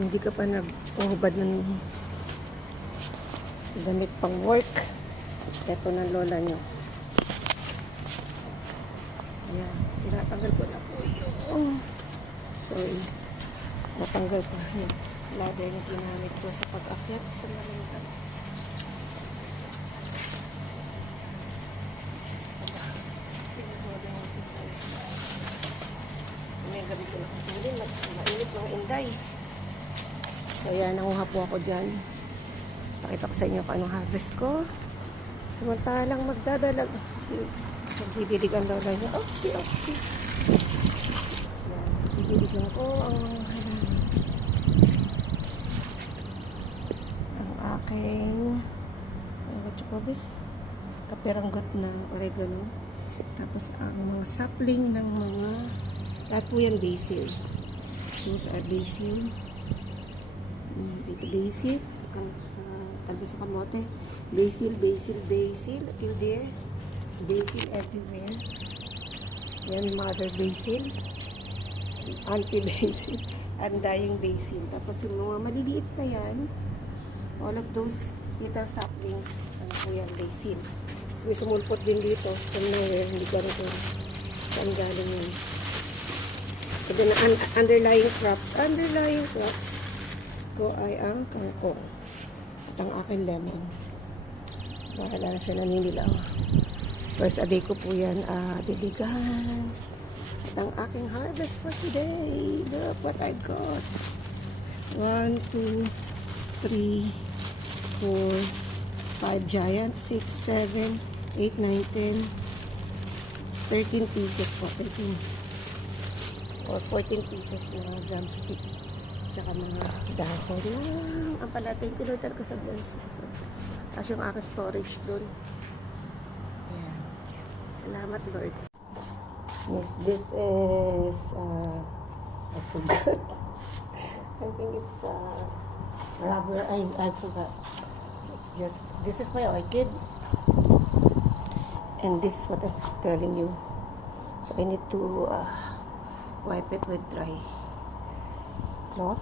Hindi ka pa nag-uhubad ng damit pang work. Ito ng lola nyo. Ayan. Tinatanggal ko na po yung natanggal ko yung ladder na ginamit ko sa pag-akyat sa malintan. May gabi ko na kukulin. Mainit mga inday. So ayan, nanguha po ako dyan. Pakita ko sa inyo kung anong harvest ko. Samantalang magdadalag. Magdidilig ang lola niya. Opsi. Ayan, didiligan ko ang mga halaman. Ang aking what you call this? Kaperanggot na oregano. Tapos ang mga sapling ng mga lahat po yan basil. Those are basil. Dito basil. Talbos sa kamote. Basil. Until there. Basil everywhere. Yan, mother basil. Auntie basil. Undying basil. Tapos yung mga maliliit na yan, all of those little saplings, ano po yan, basil. Tapos may sumulpot din dito. From nowhere, hindi ganito. Saan galing yun. So then, underlying crops ko ay ang kangkong. At ang aking lemon. Wala na siya naninilaw. First a day ko po yan, diligan. At ang aking harvest for today. Look what I got. 1, 2, 3, 4, 5 giant, 6, 7, 8, 9, 10, 13 pieces po. 13 or 14 pieces na drumsticks. Tsaka mga dahon lang. Ang palating kinutan ko sa bulsa. Tapos yung aking storage doon. Ayan. Salamat, Lord. Yes, this is I forgot. I think it's rubber. I forgot. It's just, this is my orchid. And this is what I'm telling you. So I need to wipe it with dry cloth.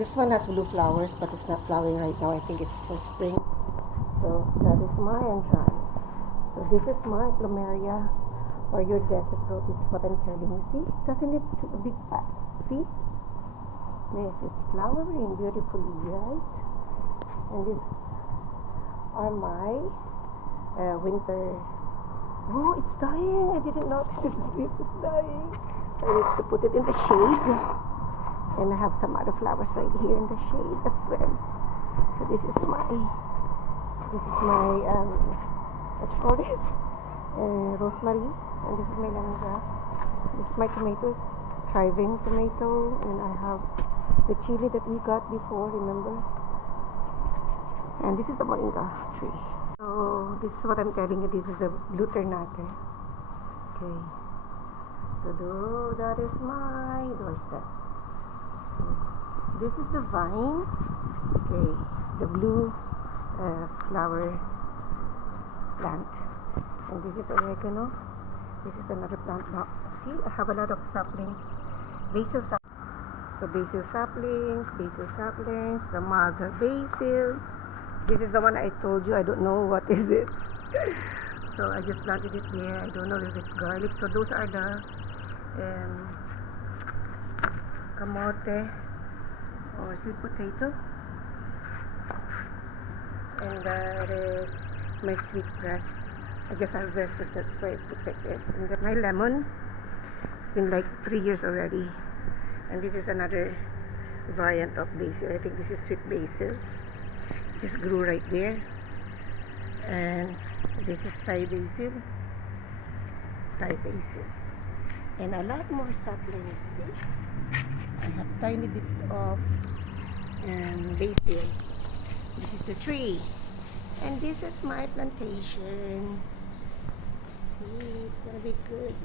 This one has blue flowers, but it's not flowering right now. I think it's for spring. So that is my entrance. So this is my plumeria or your desert rose. This is what I'm telling you. See, doesn't it a big pack? See, yes, it's flowering beautifully, right? And these are my winter. Oh, it's dying. I didn't notice this is dying. I need to put it in the shade. And I have some other flowers right here in the shade as well. So this is my what you call this? Rosemary. And this is my lemongrass. This is my tomatoes. Thriving tomato. And I have the chili that we got before, remember? And this is the moringa tree. So this is what I'm telling you. This is the blue ternate. Okay. So that is my doorstep. So this is the vine. Okay, the blue flower plant. And this is oregano. This is another plant box. See, I have a lot of saplings. Basil saplings. So basil saplings, the mother basil. This is the one I told you. I don't know what is it. So I just planted it here. I don't know if it's garlic. So those are the kamote or sweet potato, and that is my sweet grass. I guess I'll rest it, that's why it looks like this. And then my lemon, it's been like 3 years already. And this is another variant of basil. I think this is sweet basil. Just grew right there. And this is Thai basil. And a lot more saplings. See? I have tiny bits of basil. This is the tree. And this is my plantation. See, it's gonna be good.